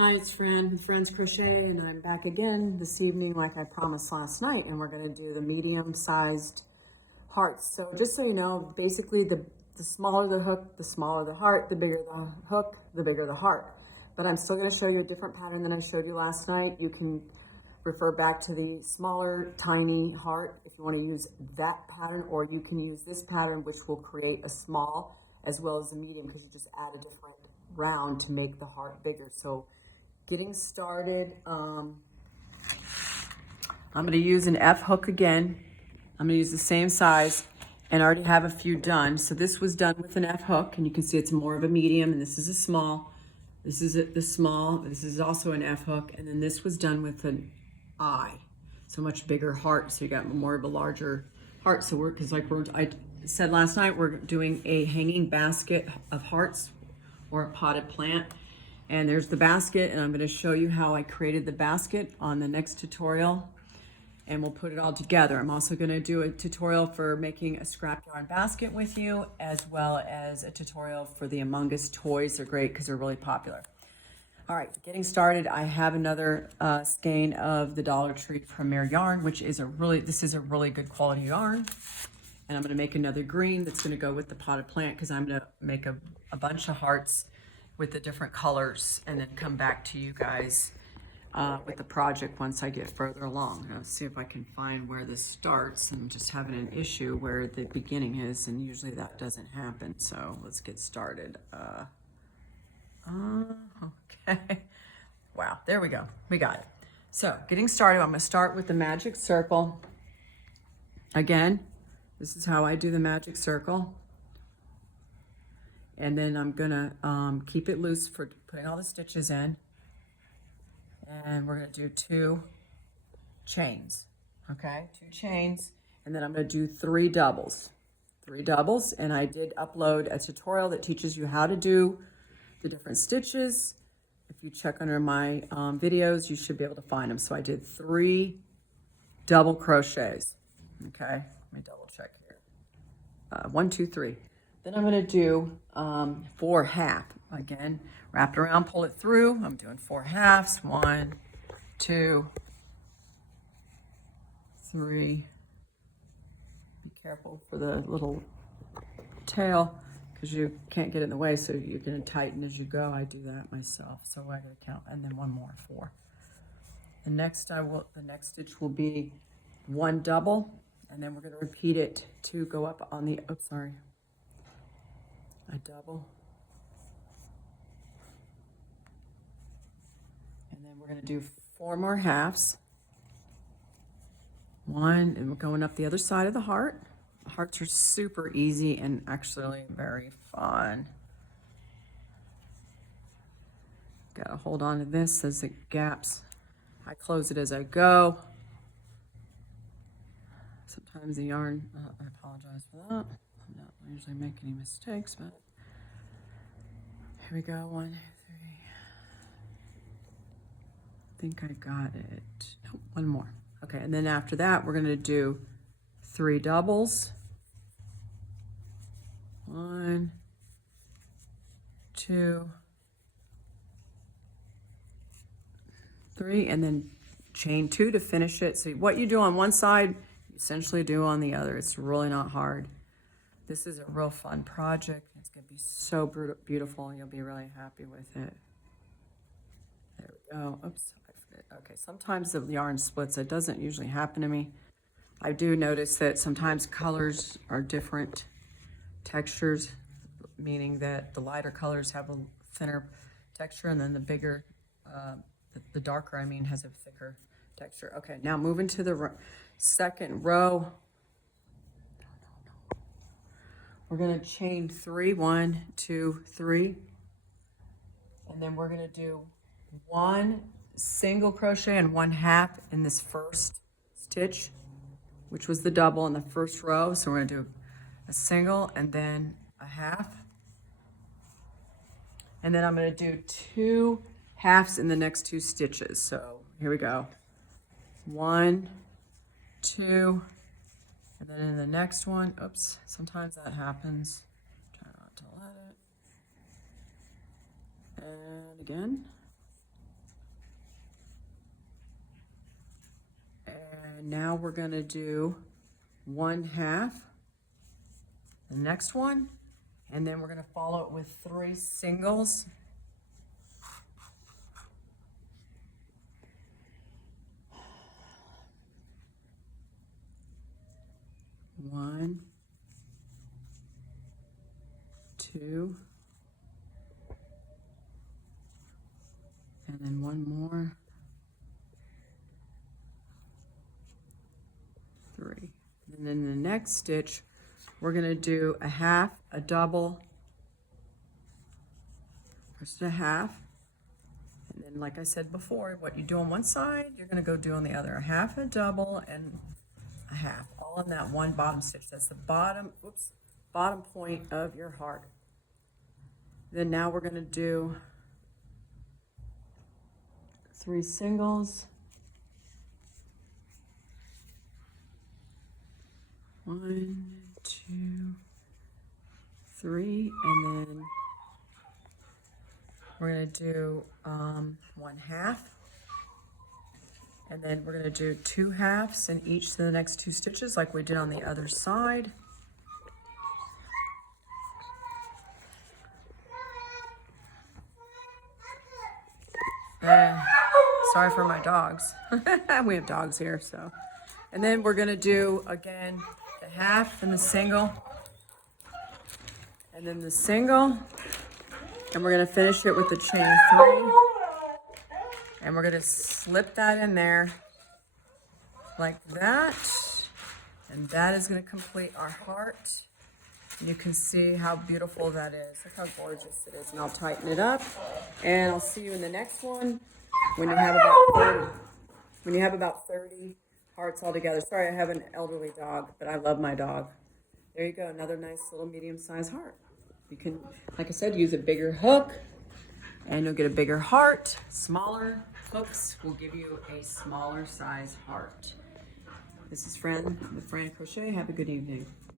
Hi, it's Fran with Fran's Crochet, and I'm back again this evening like I promised last night, and we're going to do the medium-sized hearts. So just so you know, basically the smaller the hook, the smaller the heart, the bigger the hook, the bigger the heart. But I'm still going to show you a different pattern than I showed you last night. You can refer back to the smaller, tiny heart if you want to use that pattern, or you can use this pattern, which will create a small as well as a medium, because you just add a different round to make the heart bigger. So getting started, I'm going to use an F hook again. I'm going to use the same size, and I already have a few done. So this was done with an F hook, and you can see it's more of a medium, and this is a small. This is the small. This is also an F hook, and then this was done with an I. So much bigger heart, so you got more of a larger heart. So I said last night, we're doing a hanging basket of hearts or a potted plant. And there's the basket, and I'm going to show you how I created the basket on the next tutorial, and we'll put it all together. I'm also going to do a tutorial for making a scrap yarn basket with you, as well as a tutorial for the Among Us toys. They're great because they're really popular. All right, getting started, I have another skein of the Dollar Tree Premier yarn, which is this is a really good quality yarn. And I'm going to make another green that's going to go with the potted plant, because I'm going to make a bunch of hearts with the different colors, and then come back to you guys with the project once I get further along. I'll see if I can find where this starts. I'm just having an issue where the beginning is, and usually that doesn't happen. So let's get started. Okay. Wow, there we go. We got it. So getting started, I'm going to start with the magic circle. Again, this is how I do the magic circle. And then I'm gonna keep it loose for putting all the stitches in. And we're gonna do 2 chains, okay? 2 chains, and then I'm gonna do 3 doubles. 3 doubles, and I did upload a tutorial that teaches you how to do the different stitches. If you check under my videos, you should be able to find them. So I did 3 double crochets, okay? Let me double check here. 1, 2, 3. Then I'm going to do 4 half. Again, wrap it around, pull it through. I'm doing 4 halves. 1, 2, 3. Be careful for the little tail, because you can't get in the way, so you're going to tighten as you go. I do that myself, so I got to count. And then 1 more, 4. The next stitch will be 1 double, and then we're going to repeat it to go up on the, oops, sorry. A double, and then we're going to do 4 more halves. 1, and we're going up the other side of the heart. The hearts are super easy and actually very fun. Got to hold on to this as it gaps. I close it as I go. Sometimes the yarn, I apologize for that. I'm not usually making any mistakes, but here we go. 1, 2, 3. I think I got it. Nope, 1 more. Okay, and then after that, we're going to do 3 doubles. 1, 2, 3, and then chain 2 to finish it. So what you do on one side, you essentially do on the other. It's really not hard. This is a real fun project. It's going to be so beautiful, and you'll be really happy with it. There we go. Oops, I forget. Okay, sometimes the yarn splits. It doesn't usually happen to me. I do notice that sometimes colors are different textures, meaning that the lighter colors have a thinner texture, and then the bigger, the darker, I mean, has a thicker texture. Okay, now moving to the second row. We're going to chain 3, 1, 2, 3, and then we're going to do 1 single crochet and 1 half in this first stitch, which was the double in the first row. So we're going to do a single and then a half, and then I'm going to do 2 halves in the next 2 stitches. So here we go. 1, 2. And then in the next one, oops, sometimes that happens. Try not to let it. And again. now we're gonna do 1/2, the next one, and then we're gonna follow it with 3 singles. One, 2, and then 1 more, 3. And then the next stitch, we're gonna do a 1/2, a double, first a 1/2, and then like I said before, what you do on one side, you're gonna go do on the other, a 1/2, a double, and a 1/2, all in that one bottom stitch. That's the bottom, bottom point of your heart. Then now we're gonna do 3 singles. 1, 2, 3, and then we're gonna do 1/2. And then we're gonna do 2 halves in each of the next 2 stitches like we did on the other side. Sorry for my dogs. We have dogs here, so. And then we're gonna do, again, the 1/2 and the single. And then the single. And we're gonna finish it with the chain 3. And we're gonna slip that in there like that. And that is gonna complete our heart. And you can see how beautiful that is. Look how gorgeous it is. And I'll tighten it up. And I'll see you in the next one when you have about 30 hearts all together. Sorry, I have an elderly dog, but I love my dog. There you go, another nice little medium-sized heart. You can, like I said, use a bigger hook and you'll get a bigger heart. Smaller hooks will give you a smaller size heart. This is Fran with Fran Crochet. Have a good evening.